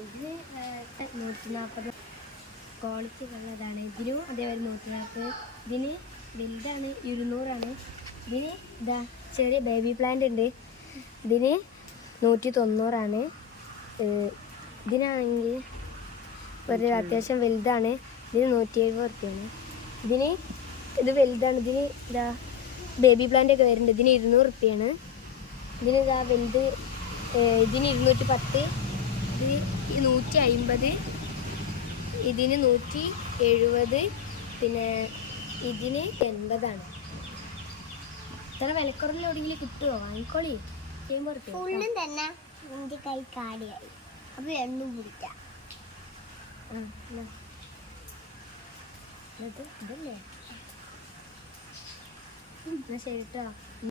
ഇത് 140 ക്വാളിറ്റി ഉള്ളതാണ്. ഇതിനും അതേപോലെ 140. ഇതിന് വലുതാണ് 200 ഇതിന് ഇതാ ചെറിയ ബേബി പ്ലാന്റ് ഉണ്ട്, ഇതിന് 190. ഇതിനാണെങ്കിൽ ഒരു അത്യാവശ്യം വലുതാണ്, ഇതിന് 170 ഇതിന് ഇത് വലുതാണ്. ഇതിന് ഇതാ ബേബി പ്ലാന്റ് ഒക്കെ വരുന്നുണ്ട്, ഇതിന് 200. ഇതിന് ഇതാ വലുത് ഇതിന് 210, ഇതിന് 150, ഇതിന് 170, പിന്നെ ഇതിന് 80. ഇത്ര വിലക്കുറവിൽ എവിടെയെങ്കിലും കിട്ടുമോ? വാങ്ങിക്കോളി. ഫുള്ളും തന്നെ എൻ്റെ കൈ കാടിയായി. അപ്പോൾ എണ്ണും പിടിക്കാം. ഇതല്ലേ? ശരി കേട്ടോ.